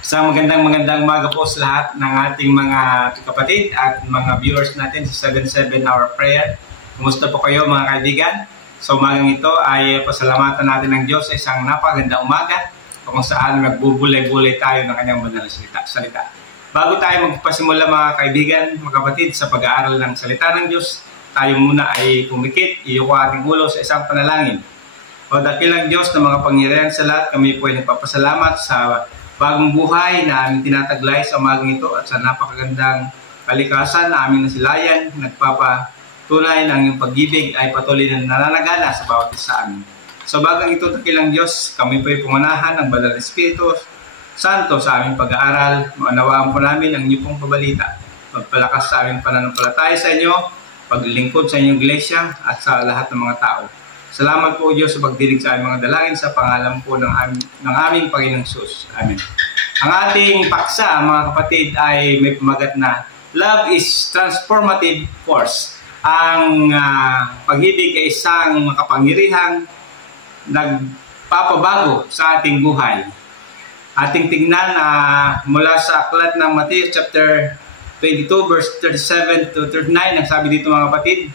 Isang magandang umaga po sa lahat ng ating mga kapatid at mga viewers natin sa 7-7 Hour Prayer. Kumusta po kayo mga kaibigan? Sa umagang ito ay pasalamatan natin ng Diyos sa isang napakagandang umaga kung saan nagbubulay-bulay tayo ng kanyang banal na salita. Bago tayo magpasimula mga kaibigan, mga kapatid, sa pag-aaral ng salita ng Diyos, tayo muna ay pumikit, iyuko ating ulo sa isang panalangin. O dakilang Diyos na mga pangyarihan sa lahat, kami po ay nagpapasalamat sa bagong buhay na aming tinataglay sa umagang ito at sa napakagandang kalikasan na aming nasilayan, nagpapatunay ng iyong pag-ibig ay patuloy na nananagana sa bawat isa amin. Sa bagang ito, dakilang Diyos, kami po ay pumanahan ng Banal na Espiritu Santo sa aming pag-aaral. Maunawaan po namin ang inyong pong pabalita. Magpalakas sa aming pananampalataya sa inyo, paglilingkod sa inyong iglesia at sa lahat ng mga tao. Salamat po Diyos sa pagdinig sa aming mga dalangin sa pangalan po ng aming Panginoong Jesus. Amen. Ang ating paksa, mga kapatid, ay may pamagat na Love is Transformative Force. Ang pag-ibig ay isang makapangyarihang nagpapabago sa ating buhay. Ating tingnan mula sa aklat ng Matthew chapter 22 verse 37 to 39. Ang sabi dito mga kapatid,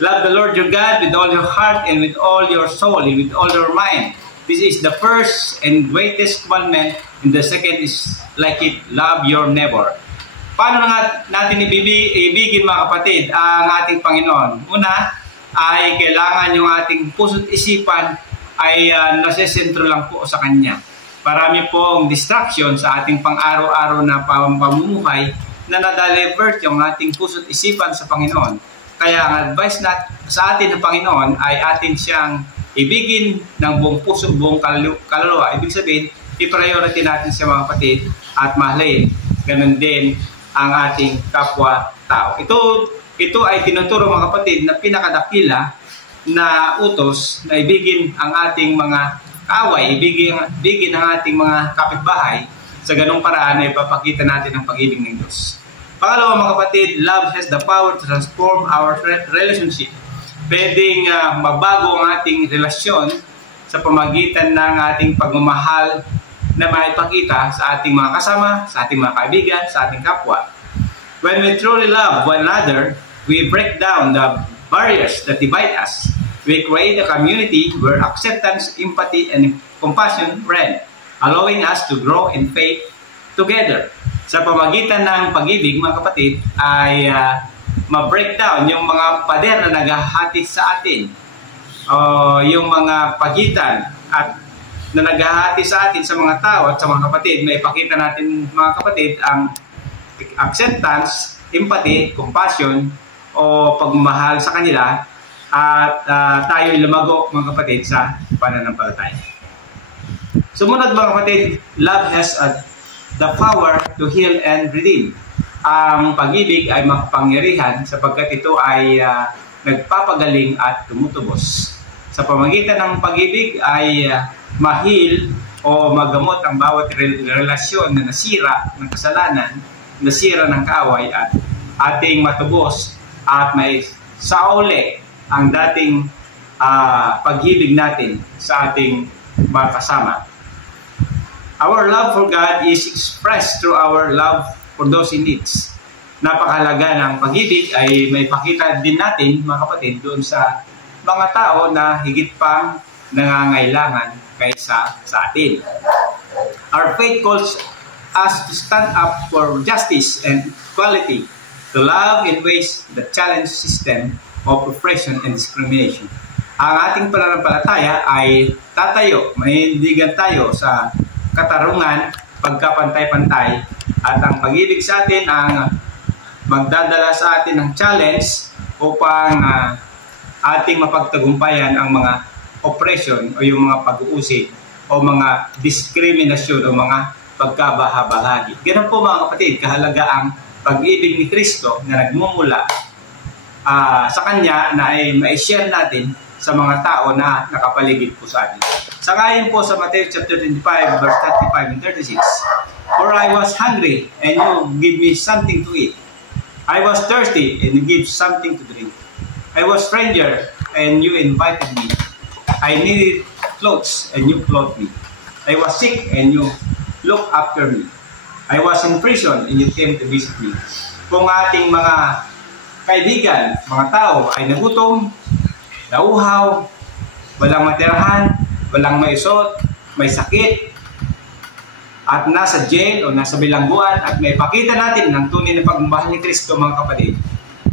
love the Lord your God with all your heart and with all your soul and with all your mind. This is the first and greatest commandment, and the second is like it, love your neighbor. Paano nga natin ibigin mga kapatid ang ating Panginoon? Una ay kailangan yung ating puso't isipan ay nasesentro lang po sa Kanya. Parami pong distraction sa ating pang-araw-araw na pamumuhay na nadalivert yung ating puso't isipan sa Panginoon. Kaya ang advice sa atin ng Panginoon ay atin siyang ibigin ng buong puso, buong kaluluwa. Ibig sabihin, i-priority natin sa mga kapatid at mahalin. Ganun din ang ating kapwa-tao. Ito ay tinuturo mga kapatid na pinakadakila na utos na ibigin ang ating mga kaaway, ibigin ang ating mga kapitbahay. Sa ganung paraan ay papakita natin ang pag-ibig ng Diyos. Pangalawa mga kapatid, love has the power to transform our relationship. Pwedeng magbago ang ating relasyon sa pamagitan ng ating pagmamahal na maipakita sa ating mga kasama, sa ating mga kaibigan, sa ating kapwa. When we truly love one another, we break down the barriers that divide us. We create a community where acceptance, empathy, and compassion reign, allowing us to grow in faith together. Sa pamagitan ng pag-ibig, mga kapatid, ay ma-breakdown yung mga pader na naghahati sa atin. Yung mga pagitan at na naghahati sa atin sa mga tao at sa mga kapatid, may ipakita natin mga kapatid ang acceptance, empathy, compassion o pagmamahal sa kanila at tayo lumago mga kapatid sa pananampalataya. Sumunod mga kapatid, love has the power to heal and redeem. Ang pag-ibig ay makapangyarihan sapagkat ito ay nagpapagaling at tumutubos. Sa pamagitan ng pag-ibig ay ma-heal o magamot ang bawat relasyon na nasira ng kasalanan, nasira ng kaaway at ating matubos at may sauli ang dating pag-ibig natin sa ating mga kasama. Our love for God is expressed through our love for those in need. Napakahalaga ng pag-ibig ay may pakita din natin, mga kapatid, doon sa mga tao na higit pang nangangailangan kaysa sa atin. Our faith calls us to stand up for justice and equality, to love in ways that challenge system of oppression and discrimination. Ang ating pananampalataya ay tatayo, manindigan tayo sa katarungan, pagkapantay-pantay, at ang pag-ibig sa atin ang magdadala sa atin ng challenge upang ating mapagtagumpayan ang mga oppression o yung mga pag-uusig o mga diskriminasyon o mga pagkabahabahagi. Ganun po mga kapatid, kahalaga ang pag-ibig ni Kristo na nagmumula sa Kanya na ay ma-share natin sa mga tao na nakapaligid po sa atin. Sangayon po sa Matthew chapter 25 verse 35 and 36. For I was hungry and you give me something to eat. I was thirsty and you give something to drink. I was stranger and you invited me. I needed clothes and you clothed me. I was sick and you looked after me. I was in prison and you came to visit me. Kung ating mga kaibigan, mga tao ay nagutom, nauhaw, walang matirahan, walang maisot, may sakit, at nasa jail o nasa bilangguan at may pakita natin ng tunay na pagmamahal ni Kristo, mga kapatid.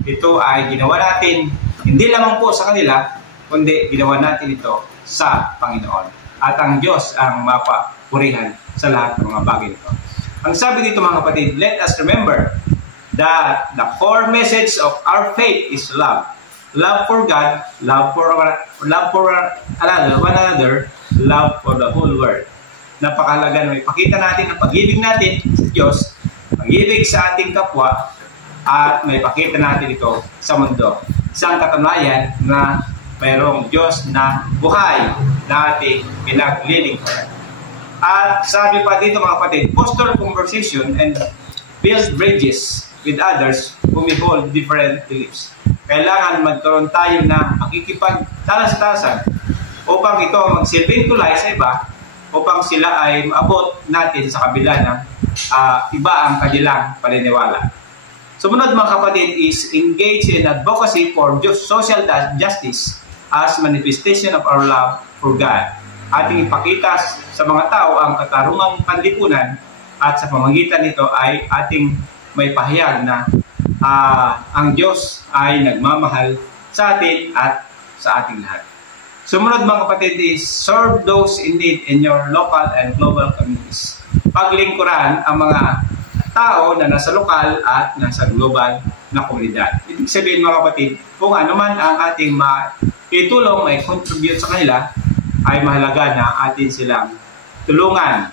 Ito ay ginawa natin hindi lamang po sa kanila, kundi ginawa natin ito sa Panginoon. At ang Diyos ang mapapurihan sa lahat ng mga bagay nito. Ang sabi dito, mga kapatid, let us remember that the core message of our faith is love. Love for God, love for one another, love for the whole world. Napakahalaga na ipakita natin ang pag-ibig natin sa Diyos, pag-ibig sa ating kapwa, at may pakita natin ito sa mundo. Isang katunayan na mayroong Diyos na buhay na ating pinaglilingkuran. At sabi pa dito, mga kapatid, foster conversation and build bridges with others who may hold different beliefs. Kailangan magkaroon tayo na makikipagtalas-talasan upang ito magsilbing tulay sa iba, upang sila ay maabot natin sa kabila ng iba ang kanilang paniniwala. Sumunod, mga kapatid, is engage in advocacy for social justice as manifestation of our love for God. Ating ipakita sa mga tao ang katarungang panlipunan at sa pamamagitan nito ay ating may pahayag na ang Diyos ay nagmamahal sa atin at sa ating lahat. Sumunod, mga kapatid, is serve those in need in your local and global communities. Paglingkuran ang mga tao na nasa lokal at nasa global na komunidad. Ibig sabihin, mga kapatid, kung ano man ang ating itulong, may contribute sa kanila, ay mahalaga na atin silang tulungan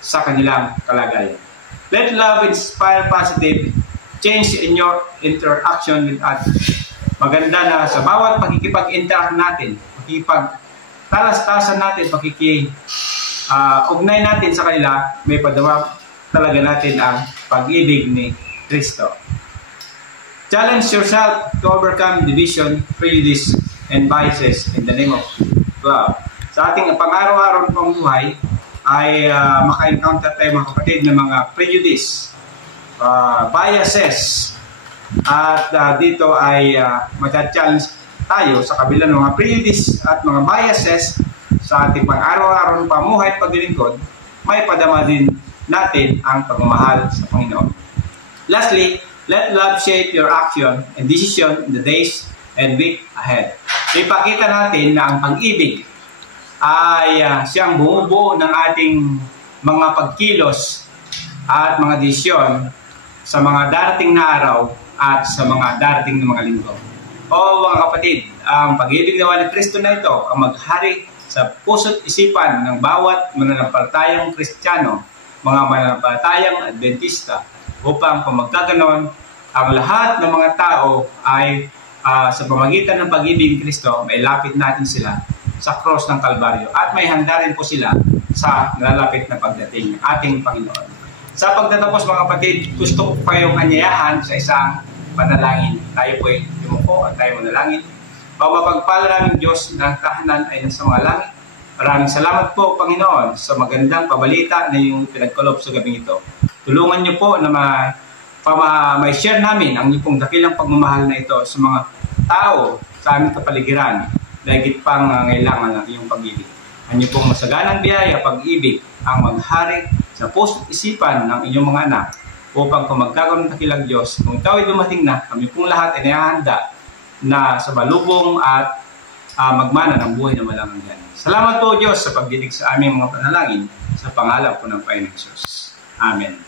sa kanilang kalagayan. Let love inspire positive change in your interaction with others. Maganda na sa bawat pakikipag-interact natin, pakikipag-talas-tasan natin, ugnay natin sa kanila, may padawa talaga natin ang pag-ibig ni Kristo. Challenge yourself to overcome division, prejudice, and biases in the name of love. Sa ating pang-araw-araw pang buhay ay maka-encounter tayo, mga kapatid, ng mga prejudice, biases, at dito ay mata-challenge tayo sa kabila ng mga prejudice at mga biases sa ating pang-araw-araw ng pamuhay at paglilingkod, may padama din natin ang pagmamahal sa Panginoon. Lastly, let love shape your action and decision in the days and week ahead. Ipakita natin na ang pag-ibig ay siyang bumubuo ng ating mga pagkilos at mga desisyon sa mga darating na araw at sa mga darating na mga linggo. O mga kapatid, ang pag-ibig nawa ni Kristo na ito ang maghari sa puso't isipan ng bawat mananampalatayang Kristiyano, mga mananampalatayang Adventista, upang kung magkaganon, ang lahat ng mga tao ay sa pamagitan ng pag-ibig ni Kristo, may lapit natin sila sa cross ng Kalbaryo at may handa rin po sila sa nalalapit na pagdating ng ating Panginoon. Sa pagtatapos, mga kapatid, gusto ko kayong anyayahan sa isang panalangin. Tayo po ay yumuko at tayo manalangin. O mapagpala namin Diyos na kahanan ay nasa mga langit. Maraming salamat po, Panginoon, sa magandang pabalita na yung pinagkalob sa gabing ito. Tulungan niyo po na may share namin ang iyong dakilang pagmamahal na ito sa mga tao sa aming kapaligiran na higit pang ngailangan ng iyong pag-ibig. Ang iyong pong masaganang biyaya, pag-ibig, ang maghari sa puso't isipan ng inyong mga anak upang kung magkakaroon ng dakilang Diyos, kung ito ay dumating na, kami pong lahat ay nahahanda na sa balubong at magmana ng buhay na walang hanggan. Salamat po, Diyos, sa pagdidig sa aming mga panalangin sa pangalan po ng Panginoon Jesus. Amen.